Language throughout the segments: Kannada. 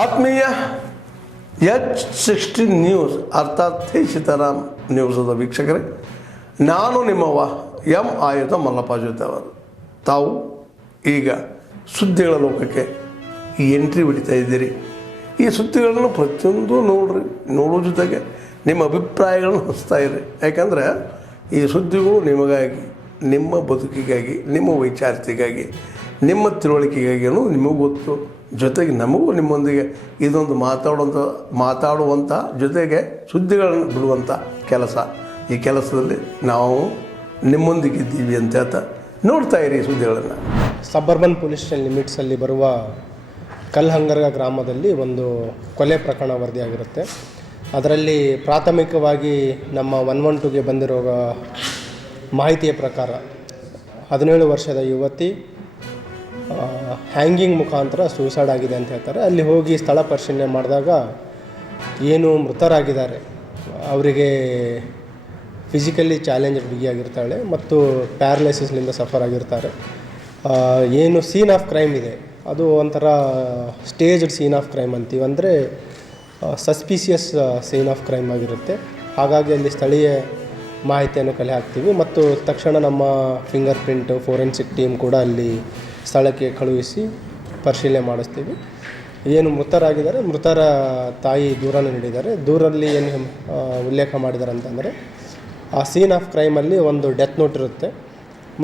ಆತ್ಮೀಯ H16 ನ್ಯೂಸ್ ಅರ್ಥಾತ್ ಸೀತಾರಾಮ್ ನ್ಯೂಸದ ವೀಕ್ಷಕರೇ, ನಾನು ನಿಮ್ಮವ ಎಂ ಆಯುಧ ಮಲ್ಲಪ್ಪ ಜೊತೆ ಅವರು. ತಾವು ಈಗ ಸುದ್ದಿಗಳ ಲೋಕಕ್ಕೆ ಎಂಟ್ರಿ ಬಿಡ್ತಾ ಇದ್ದೀರಿ. ಈ ಸುದ್ದಿಗಳನ್ನು ಪ್ರತಿಯೊಂದು ನೋಡೋ ಜೊತೆಗೆ ನಿಮ್ಮ ಅಭಿಪ್ರಾಯಗಳನ್ನು ಹಂಚ್ತಾ ಇರಿ. ಯಾಕಂದರೆ ಈ ಸುದ್ದಿಗಳು ನಿಮಗಾಗಿ, ನಿಮ್ಮ ಬದುಕಿಗಾಗಿ, ನಿಮ್ಮ ವೈಚಾರಿಕೆಗಾಗಿ, ನಿಮ್ಮ ತಿಳುವಳಿಕೆಗಾಗಿ ಅನ್ನೋದು ನಿಮಗೂ ಗೊತ್ತು. ಜೊತೆಗೆ ನಮಗೂ ನಿಮ್ಮೊಂದಿಗೆ ಇದೊಂದು ಮಾತಾಡುವಂಥ ಜೊತೆಗೆ ಸುದ್ದಿಗಳನ್ನು ಬಿಡುವಂಥ ಕೆಲಸ. ಈ ಕೆಲಸದಲ್ಲಿ ನಾವು ನಿಮ್ಮೊಂದಿಗಿದ್ದೀವಿ ಅಂತ ಹೇಳ್ತಾ ನೋಡ್ತಾ ಇರಿ ಸುದ್ದಿಗಳನ್ನು. ಸಬರ್ಬನ್ ಪೊಲೀಸ್ ಸ್ಟೇಷನ್ ಲಿಮಿಟ್ಸಲ್ಲಿ ಬರುವ ಕಲ್ಹಂಗರ್ಗ ಗ್ರಾಮದಲ್ಲಿ ಒಂದು ಕೊಲೆ ಪ್ರಕರಣ ವರದಿಯಾಗಿರುತ್ತೆ. ಅದರಲ್ಲಿ ಪ್ರಾಥಮಿಕವಾಗಿ ನಮ್ಮ 112ಗೆ ಬಂದಿರೋ ಮಾಹಿತಿಯ ಪ್ರಕಾರ 17 ವರ್ಷದ ಯುವತಿ ಹ್ಯಾಂಗಿಂಗ್ ಮುಖಾಂತರ ಸೂಸೈಡ್ ಆಗಿದೆ ಅಂತ ಹೇಳ್ತಾರೆ. ಅಲ್ಲಿ ಹೋಗಿ ಸ್ಥಳ ಪರಿಶೀಲನೆ ಮಾಡಿದಾಗ ಏನು ಮೃತರಾಗಿದ್ದಾರೆ ಅವರಿಗೆ ಫಿಸಿಕಲಿ ಚಾಲೆಂಜ್ಡ್ ಬಿಗಿಯಾಗಿರ್ತಾಳೆ ಮತ್ತು ಪ್ಯಾರಲೈಸಿಸ್ನಿಂದ ಸಫರ್ ಆಗಿರ್ತಾರೆ. ಏನು ಸೀನ್ ಆಫ್ ಕ್ರೈಮ್ ಇದೆ ಅದು ಒಂಥರ ಸ್ಟೇಜ್ಡ್ ಸೀನ್ ಆಫ್ ಕ್ರೈಮ್ ಅಂತೀವಿ, ಅಂದರೆ ಸಸ್ಪಿಷಿಯಸ್ ಸೀನ್ ಆಫ್ ಕ್ರೈಮ್ ಆಗಿರುತ್ತೆ. ಹಾಗಾಗಿ ಅಲ್ಲಿ ಸ್ಥಳೀಯ ಮಾಹಿತಿಯನ್ನು ಕಲೆ ಹಾಕ್ತೀವಿ ಮತ್ತು ತಕ್ಷಣ ನಮ್ಮ ಫಿಂಗರ್ ಪ್ರಿಂಟ್ ಫೋರೆನ್ಸಿಕ್ ಟೀಮ್ ಕೂಡ ಅಲ್ಲಿ ಸ್ಥಳಕ್ಕೆ ಕಳುಹಿಸಿ ಪರಿಶೀಲನೆ ಮಾಡಿಸ್ತೀವಿ. ಏನು ಮೃತರಾಗಿದ್ದಾರೆ, ಮೃತರ ತಾಯಿ ದೂರನ್ನು ನೀಡಿದ್ದಾರೆ. ದೂರಲ್ಲಿ ಏನು ಉಲ್ಲೇಖ ಮಾಡಿದ್ದಾರೆ ಅಂತಂದರೆ ಆ ಸೀನ್ ಆಫ್ ಕ್ರೈಮಲ್ಲಿ ಒಂದು ಡೆತ್ ನೋಟ್ ಇರುತ್ತೆ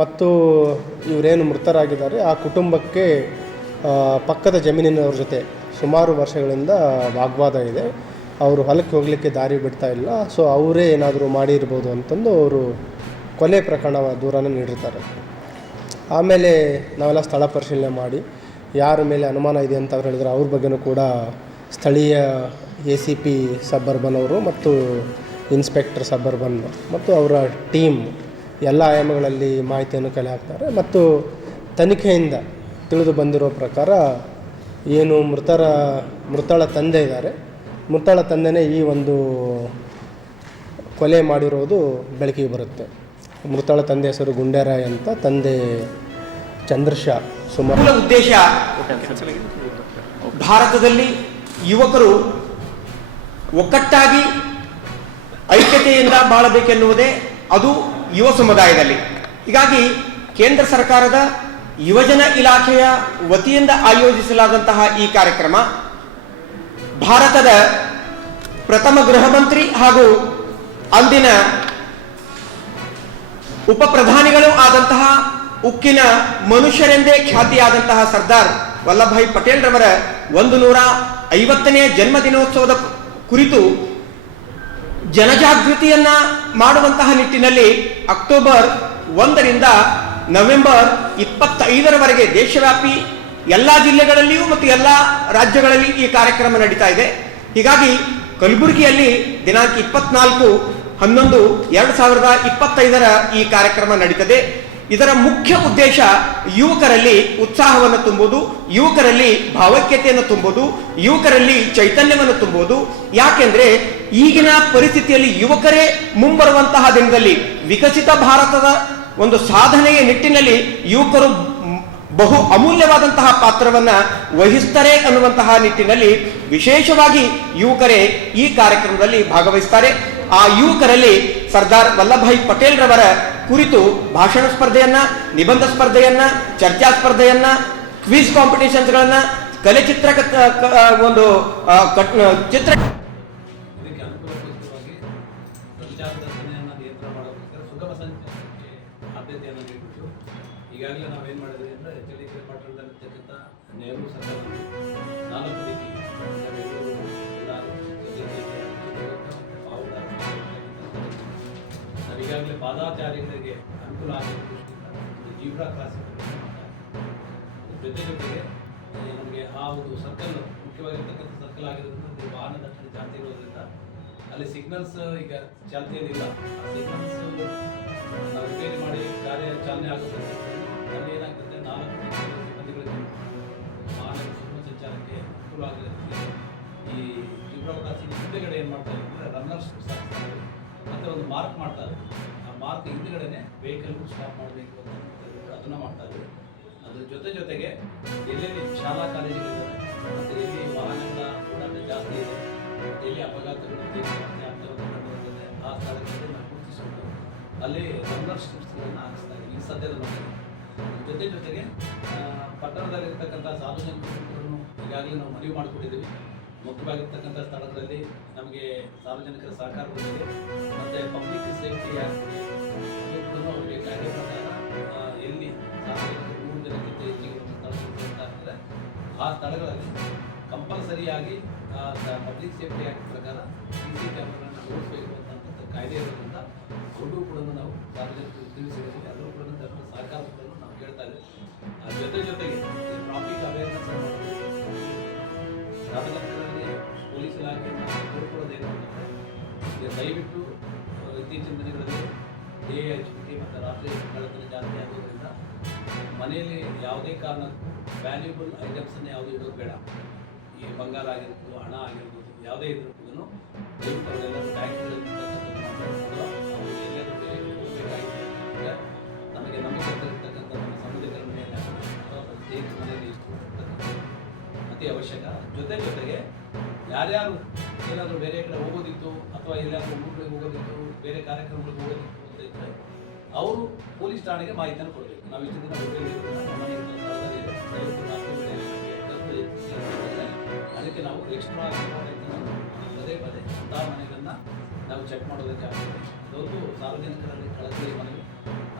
ಮತ್ತು ಇವರೇನು ಮೃತರಾಗಿದ್ದಾರೆ ಆ ಕುಟುಂಬಕ್ಕೆ ಪಕ್ಕದ ಜಮೀನಿನವ್ರ ಜೊತೆ ಸುಮಾರು ವರ್ಷಗಳಿಂದ ವಾಗ್ವಾದ ಇದೆ. ಅವರು ಹೊಲಕ್ಕೆ ಹೋಗಲಿಕ್ಕೆ ದಾರಿ ಬಿಡ್ತಾ ಇಲ್ಲ. ಸೊ ಅವರೇ ಏನಾದರೂ ಮಾಡಿರ್ಬೋದು ಅಂತಂದು ಅವರು ಕೊಲೆ ಪ್ರಕರಣ ದೂರನ್ನು ನೀಡಿರ್ತಾರೆ. ಆಮೇಲೆ ನಾವೆಲ್ಲ ಸ್ಥಳ ಪರಿಶೀಲನೆ ಮಾಡಿ ಯಾರ ಮೇಲೆ ಅನುಮಾನ ಇದೆ ಅಂತ ಅವ್ರು ಹೇಳಿದ್ರು ಅವ್ರ ಬಗ್ಗೆನೂ ಕೂಡ ಸ್ಥಳೀಯ ACP ಸಬರ್ಬನ್ ಅವರು ಮತ್ತು ಇನ್ಸ್ಪೆಕ್ಟರ್ ಸಬರ್ಬನ್ ಮತ್ತು ಅವರ ಟೀಮ್ ಎಲ್ಲ ಆಯಾಮಗಳಲ್ಲಿ ಮಾಹಿತಿಯನ್ನು ಕಲೆ ಹಾಕ್ತಾರೆ. ಮತ್ತು ತನಿಖೆಯಿಂದ ತಿಳಿದು ಬಂದಿರೋ ಪ್ರಕಾರ ಏನು ಮೃತಳ ತಂದೆ ಇದ್ದಾರೆ, ಮೃತಳ ತಂದೆನೇ ಈ ಒಂದು ಕೊಲೆ ಮಾಡಿರೋದು ಬೆಳಕಿಗೆ ಬರುತ್ತೆ. ಮೃತಳ ತಂದೆ ಹೆಸರು ಗುಂಡೇರಾಯ್ ಅಂತ, ತಂದೆ ಚಂದ್ರಶಾ. ಮೂಲ ಉದ್ದೇಶ ಭಾರತದಲ್ಲಿ ಯುವಕರು ಒಕ್ಕಟ್ಟಾಗಿ ಐಕ್ಯತೆಯಿಂದ ಬಾಳಬೇಕೆನ್ನುವುದೇ ಅದು ಯುವ ಸಮುದಾಯದಲ್ಲಿ. ಹೀಗಾಗಿ ಕೇಂದ್ರ ಸರ್ಕಾರದ ಯುವಜನ ಇಲಾಖೆಯ ವತಿಯಿಂದ ಆಯೋಜಿಸಲಾದಂತಹ ಈ ಕಾರ್ಯಕ್ರಮ ಭಾರತದ ಪ್ರಥಮ ಗೃಹ ಮಂತ್ರಿ ಹಾಗೂ ಅಂದಿನ ಉಪ ಪ್ರಧಾನಿಗಳು ಆದಂತಹ ಉಕ್ಕಿನ ಮನುಷ್ಯರೆಂದೇ ಖ್ಯಾತಿಯಾದಂತಹ ಸರ್ದಾರ್ ವಲ್ಲಭಾಯಿ ಪಟೇಲ್ ರವರ 150ನೇ ಜನ್ಮದಿನೋತ್ಸವದ ಕುರಿತು ಜನಜಾಗೃತಿಯನ್ನ ಮಾಡುವಂತಹ ನಿಟ್ಟಿನಲ್ಲಿ ಅಕ್ಟೋಬರ್ 1ರಿಂದ ನವೆಂಬರ್ 25ರವರೆಗೆ ದೇಶವ್ಯಾಪಿ ಎಲ್ಲ ಜಿಲ್ಲೆಗಳಲ್ಲಿಯೂ ಮತ್ತು ಎಲ್ಲ ರಾಜ್ಯಗಳಲ್ಲಿ ಈ ಕಾರ್ಯಕ್ರಮ ನಡೀತಾ ಇದೆ. ಹೀಗಾಗಿ ಕಲಬುರಗಿಯಲ್ಲಿ ದಿನಾಂಕ 24/11/2025 ಈ ಕಾರ್ಯಕ್ರಮ ನಡೀತದೆ. ಇದರ ಮುಖ್ಯ ಉದ್ದೇಶ ಯುವಕರಲ್ಲಿ ಉತ್ಸಾಹವನ್ನು ತುಂಬುವುದು, ಯುವಕರಲ್ಲಿ ಭಾವೈಕ್ಯತೆಯನ್ನು ತುಂಬುವುದು, ಯುವಕರಲ್ಲಿ ಚೈತನ್ಯವನ್ನು ತುಂಬುವುದು. ಯಾಕೆಂದ್ರೆ ಈಗಿನ ಪರಿಸ್ಥಿತಿಯಲ್ಲಿ ಯುವಕರೇ ಮುಂಬರುವಂತಹ ದಿನದಲ್ಲಿ ವಿಕಸಿತ ಭಾರತದ ಒಂದು ಸಾಧನೆಯ ನಿಟ್ಟಿನಲ್ಲಿ ಯುವಕರು ಬಹು ಅಮೂಲ್ಯವಾದಂತಹ ಪಾತ್ರವನ್ನ ವಹಿಸ್ತಾರೆ ಅನ್ನುವಂತಹ ನಿಟ್ಟಿನಲ್ಲಿ ವಿಶೇಷವಾಗಿ ಯುವಕರೇ ಈ ಕಾರ್ಯಕ್ರಮದಲ್ಲಿ ಭಾಗವಹಿಸ್ತಾರೆ. ಆ ಯುವಕರಲ್ಲಿ ಸರ್ದಾರ್ ವಲ್ಲಭಾಯಿ ಪಟೇಲ್ ರವರ ಕುರಿತು ಭಾಷಣ ಸ್ಪರ್ಧೆಯನ್ನ, ನಿಬಂಧ ಸ್ಪರ್ಧೆಯನ್ನ, ಚರ್ಚಾ ಸ್ಪರ್ಧೆಯನ್ನ, ಕ್ವಿಜ್ ಕಾಂಪಿಟೇಷನ್ಸ್ಗಳನ್ನ, ಕಲೆ ಚಿತ್ರ ಒಂದು ಚಿತ್ರ ಇದಕ್ಕೆ ಅನುಕೂಲಕರವಾಗಿ ಸಂಚಾರ ದರ್ಶನೆಯನ್ನು ನಿಯಂತ್ರಣ ಮಾಡೋದಕ್ಕೆ ಸುಗಮ ಸಂಚಾರಕ್ಕೆ ಆದ್ಯತೆಯನ್ನು ನೀಡಿಬಿಟ್ಟು ಈಗಾಗಲೇ ನಾವೇನು ಮಾಡಿದ್ವಿ ಅಂದರೆ ಚಳ್ಳಕೆರೆ ಪಟ್ಟಣದಲ್ಲಿರ್ತಕ್ಕಂಥ ನೆಹರು ಸರ್ಕಲ್ 4 ದಿಕ್ಕಿಗೆ ಬೆಂಗಳೂರು, ಬಳ್ಳಾರಿ, ಪಾವಗಡ ಈಗಾಗಲೇ ಪಾದಾಚಾರಿಗಳಿಗೆ ಅನುಕೂಲ ಆಗಿರೋ ದೃಷ್ಟಿಯಿಂದ ಒಂದು ಜೀಬ್ರಾ ಕ್ರಾಸಿಂಗ್ ಜೊತೆಗೆ ನಮಗೆ ಆ ಒಂದು ಸರ್ಕಲ್ ಮುಖ್ಯವಾಗಿರ್ತಕ್ಕಂಥ ಸರ್ಕಲ್ ಆಗಿರೋದ್ರಿಂದ ವಾಹನ ದಟ್ಟಣೆ ಜಾಸ್ತಿ ಇರೋದ್ರಿಂದ ಅಲ್ಲಿ ಸಿಗ್ನಲ್ಸ್ ಈಗ ಚಾಲ್ತಿಯಲ್ಲಿಲ್ಲ. ಆ ಸಿಗ್ನಲ್ಸ್ ನಾವು ರಿಪೇರಿ ಮಾಡಿ ಚಾಲನೆ ಆಗೋದ್ರಿಂದ ಅಲ್ಲಿ ಏನಾಗ್ತದೆ 4 ಸಿಬ್ಬಂದಿಗಳಿಗೆ ವಾಹನ ಸುಗಮ ಸಂಚಾರಕ್ಕೆ ಅನುಕೂಲ ಆಗಿರೋದ್ರಿಂದ ಈ ಜೀಬ್ರಾ ಕ್ರಾಸಿಂಗ್ ಹಿಂದೆಗಡೆ ಏನು ಮಾಡ್ತಾರೆ ಅಂದರೆ ರನ್ನರ್ಸ್ ಮತ್ತು ಒಂದು ಮಾರ್ಕ್ ಮಾಡ್ತಾರೆ. ಆ ಮಾರ್ಕ್ ಹಿಂದೆಗಡೆನೆ ವೆಹಿಕಲ್ ಸ್ಟಾಪ್ ಮಾಡಬೇಕು ಅಂತ ಅದನ್ನು ಮಾಡ್ತಾ ಇದ್ದೀವಿ. ಅದ್ರ ಜೊತೆಗೆ ಎಲ್ಲೆಲ್ಲಿ ಶಾಲಾ ಕಾಲೇಜುಗಳಿದ್ದಾರೆ ಮತ್ತು ಎಲ್ಲಿ ವಾಹನಗಳ ಜೊತೆಗೆ ಪಟ್ಟಣದಲ್ಲಿರ್ತಕ್ಕಂಥ ಸಾರ್ವಜನಿಕರನ್ನು ಈಗಾಗಲೇ ನಾವು ಮನವಿ ಮಾಡಿಕೊಂಡಿದ್ದೀವಿ. ಮುಖ್ಯವಾಗಿರ್ತಕ್ಕಂಥ ಸ್ಥಳಗಳಲ್ಲಿ ನಮಗೆ ಸಾರ್ವಜನಿಕರ ಸಹಕಾರ ಬಂದಿದೆ. ಮತ್ತು ಪಬ್ಲಿಕ್ ಸೇಫ್ಟಿ ಅವರಿಗೆ ಕಾಯ್ದೆ ಪ್ರಕಾರ ಎಲ್ಲಿ ಸಾರ್ವಜನಿಕರು 3 ಜನಕ್ಕಿಂತ ಹೆಚ್ಚಿಗೆ ಒಂದು ಸ್ಥಳ ಅಂತ ಅಂದರೆ ಆ ಸ್ಥಳಗಳಲ್ಲಿ ಕಂಪಲ್ಸರಿಯಾಗಿ ಪಬ್ಲಿಕ್ ಸೇಫ್ಟಿ ಆ್ಯಕ್ಟ್ ಪ್ರಕಾರ CC ಕ್ಯಾಮ್ರಾಗಳನ್ನು ಅಳವಡಿಸಬೇಕು ಅಂತಕ್ಕಂಥ ಕಾಯ್ದೆ ಇರೋದ್ರಿಂದ ಅವರೂ ಕೂಡ ನಾವು ಸಾರ್ವಜನಿಕರು ತಿಳಿಸಿದ್ದೀವಿ. ಅದರೂ ಕೂಡ ಸಹಕಾರವನ್ನು ನಾವು ಕೇಳ್ತಾ ಇದ್ದೀವಿ. ಜೊತೆಗೆ ಟ್ರಾಫಿಕ್ ಅವೇರ್ನೆಸ್ ಸಾರ್ವಜನಿಕರಲ್ಲಿ ಪೊಲೀಸ್ ಇಲಾಖೆಯನ್ನು ಕೋರ್ಕೊಳ್ಳೋದೇನು ಅಂತಂದರೆ ದಯವಿಟ್ಟು ಇತ್ತೀಚಿನ ದಿನಗಳಲ್ಲಿ DIHPT ಮತ್ತು ರಾತ್ರಿ ಕಳ್ಳತನ ಜಾಸ್ತಿ ಆಗೋದ್ರಿಂದ ಮನೆಯಲ್ಲಿ ಯಾವುದೇ ಕಾರಣಕ್ಕೂ ವ್ಯಾಲ್ಯೂಬಲ್ ಐಟಮ್ಸನ್ನು ಯಾವುದು ಇಡೋದು ಬೇಡ. ಈ ಬಂಗಾರ ಆಗಿರ್ಬೋದು, ಹಣ ಆಗಿರ್ಬೋದು, ಯಾವುದೇ ಇದ್ರೂ ಕೂಡ ದಯವಿಟ್ಟು ಅವರೆಲ್ಲರೂ ಬ್ಯಾಂಕ್ಗಳಲ್ಲಿ ನಾವು ಎಲ್ಲರೂ ಹೋಗಬೇಕಾಗಿತ್ತು. ನಮಗೆ ನಂಬಿಕೆ ಇರ್ತಕ್ಕಂಥ ನಮ್ಮ ಸಂಬಂಧಿಕರ ಮೇಲೆ ಪ್ರತ್ಯೇಕ ಮನೆಯಲ್ಲಿ ಇರ್ತಕ್ಕಂಥ ಅತಿ ಅವಶ್ಯಕ. ಜೊತೆಗೆ ಯಾರ್ಯಾರು ಏನಾದರೂ ಬೇರೆ ಕಡೆ ಹೋಗೋದಿತ್ತು ಅಥವಾ ಎಲ್ಲಾದರೂ ಊರಿಗೆ ಹೋಗೋದಿತ್ತು, ಬೇರೆ ಕಾರ್ಯಕ್ರಮಗಳಿಗೆ ಹೋಗೋದಿತ್ತು ಅಂತ ಇದ್ದರೆ ಅವರು ಪೊಲೀಸ್ ಠಾಣೆಗೆ ಮಾಹಿತಿಯನ್ನು ಕೊಡಬೇಕು. ನಾವು ಇಷ್ಟು ದಿನ ಅದಕ್ಕೆ ನಾವು ಎಕ್ಸ್ಟ್ರಾ ಪದೇ ಅಂಥ ಮನೆಗಳನ್ನು ನಾವು ಚೆಕ್ ಮಾಡೋದಕ್ಕೆ ಆಗ್ತದೆ. ಅದೊಂದು ಸಾರ್ವಜನಿಕರಲ್ಲಿ ಕಳಕಳಿ ಮನವಿ,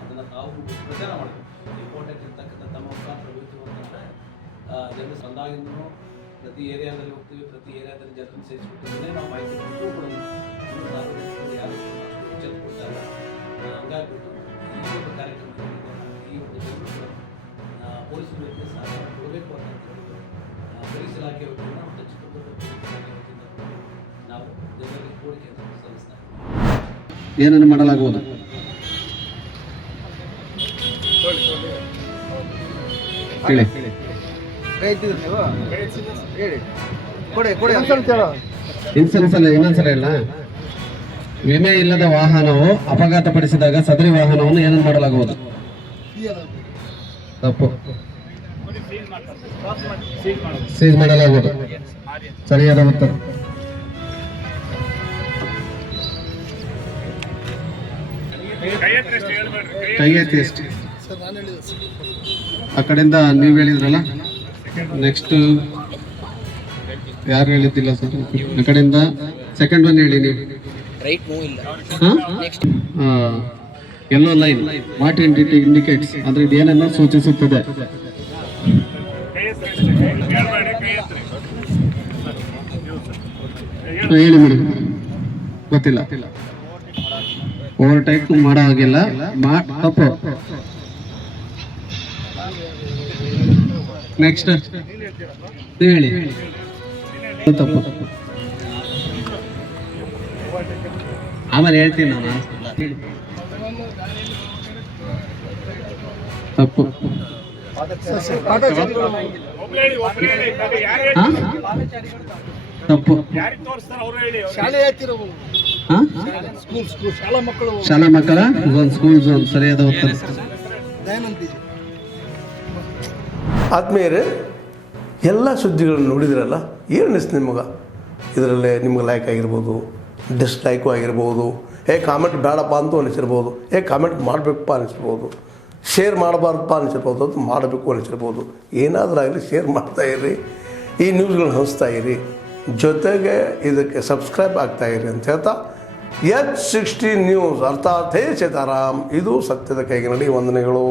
ಅದನ್ನು ತಾವು ಪ್ರಚಾರ ಮಾಡಬೇಕು. ಇಂಪಾರ್ಟೆಂಟ್ ಇರ್ತಕ್ಕಂಥ ತಮ್ಮ ಮುಖಾಂತರ ಹೋಯ್ತು ಅಂತಂದರೆ ಜನರು ಬಂದಾಗಿಂದೂ ಪ್ರತಿ ಏರಿಯಾದಲ್ಲಿ ಹೋಗ್ತೀವಿ, ಪ್ರತಿ ಏರಿಯಾದಲ್ಲಿ ಜನರನ್ನು ಸೇರಿಸ್ಬಿಟ್ಟು ನಾವು ಮಾಹಿತಿ ಕೊಟ್ಟು ಕೂಡ ಸಾರ್ವಜನಿಕರು ಯಾರು ಎಚ್ಚೆತ್ತು ಕೊಡ್ತಾರೆ. ಹಂಗಾಗ್ಬಿಟ್ಟು ಈ ಒಂದು ಕಾರ್ಯಕ್ರಮದಲ್ಲಿ ಈ ಒಂದು ಜನರು ಕೂಡ ಪೊಲೀಸರಿಗೆ ಸಹಕಾರ ಕೊಡಬೇಕು ಅಂತ ಹೇಳಿದ್ರು. ಪೊಲೀಸ್ ಇಲಾಖೆ ವತಿಯಿಂದ ಮತ್ತು ಚಿತ್ರದುರ್ಗ ಪೊಲೀಸ್ ಇಲಾಖೆ ವತಿಯಿಂದ ನಾವು ಜನರಿಗೆ ಕೋರಿಕೆಯನ್ನು ಸಲ್ಲಿಸ್ತಾ ಇದ್ದೀವಿ. ಏನನ್ನು ಮಾಡಲಾಗುವುದು? ಹೇಳಿ. ಇನ್ಸೂರೆನ್ಸ್ ಅಲ್ಲ, ಇನ್ನೊಂದ್ಸಲ ಇಲ್ಲ. ವಿಮೆ ಇಲ್ಲದ ವಾಹನವು ಅಪಘಾತಪಡಿಸಿದಾಗ ಸದರಿ ವಾಹನವನ್ನು ಏನನ್ನು ಮಾಡಲಾಗುವುದು? ತಪ್ಪು. ಸೀಸ್ ಮಾಡಲಾಗುವುದು. ಸರಿಯಾದ ಉತ್ತರ. ಕೈ ಎತ್ತಿ ಅಷ್ಟೇ. ಆ ಕಡೆಯಿಂದ ನೀವು ಹೇಳಿದ್ರಲ್ಲ, ನೆಕ್ಸ್ಟ್ ಯಾರು ಹೇಳಿದ್ದಿಲ್ಲ ಸರ್. ಆ ಕಡೆಯಿಂದ ಸೆಕೆಂಡ್ ಒನ್ ಹೇಳಿ ನೀವು. ಯೆಲ್ಲೋ ಲೈನ್ ವಾಟ್ ಇಂಡಿಕೇಟ್ಸ್ ಅಂದ್ರೆ ಇದು ಏನನ್ನ ಸೂಚಿಸುತ್ತದೆ? ಹೇಳಿ ಮೇಡಮ್. ಗೊತ್ತಿಲ್ಲ. ಓವರ್ಟೇಕ್ ಮಾಡೋ ಹಾಗಿಲ್ಲ. ತಪ್ಪು. ನೆಕ್ಸ್ಟ್ ಹೇಳಿ. ತಪ್ಪು. ಆಮೇಲೆ ಹೇಳ್ತೀನಿ ನಾನು. ತಪ್ಪು. ತಪ್ಪು. ಶಾಲಾ ಮಕ್ಕಳ ಝೋನ್, ಸ್ಕೂಲ್ ಝೋನ್ ಸರಿಯಾದ ಉತ್ತರ. ಆದ್ಮೇಲೆ ಎಲ್ಲ ಸುದ್ದಿಗಳನ್ನು ನೋಡಿದ್ರಲ್ಲ, ಏನು ಅನಿಸ್ತು ನಿಮಗೆ? ಇದರಲ್ಲೇ ನಿಮ್ಗೆ ಲೈಕ್ ಆಗಿರ್ಬೋದು, ಡಿಸ್ಲೈಕು ಆಗಿರ್ಬೋದು, ಕಾಮೆಂಟ್ ಬೇಡಪ್ಪ ಅಂತೂ ಅನಿಸಿರ್ಬೋದು, ಕಾಮೆಂಟ್ ಮಾಡಬೇಕಪ್ಪ ಅನಿಸಿರ್ಬೋದು, ಶೇರ್ ಮಾಡಬಾರ್ದಪ್ಪ ಅನಿಸಿರ್ಬೋದು, ಅದು ಮಾಡಬೇಕು ಅನಿಸಿರ್ಬೋದು. ಏನಾದರೂ ಆಗಲಿ ಶೇರ್ ಮಾಡ್ತಾಯಿರಿ, ಈ ನ್ಯೂಸ್ಗಳನ್ನ ಹಂಚ್ತಾ ಇರಿ, ಜೊತೆಗೆ ಇದಕ್ಕೆ ಸಬ್ಸ್ಕ್ರೈಬ್ ಆಗ್ತಾಯಿರಿ ಅಂತ ಹೇಳ್ತಾ H16 ನ್ಯೂಸ್ ಅರ್ಥಾತ್ ಹೇ ಸೀತಾರಾಮ್, ಇದು ಸತ್ಯದ ಕೈಗೆ ನಡಿ. ವಂದನೆಗಳು.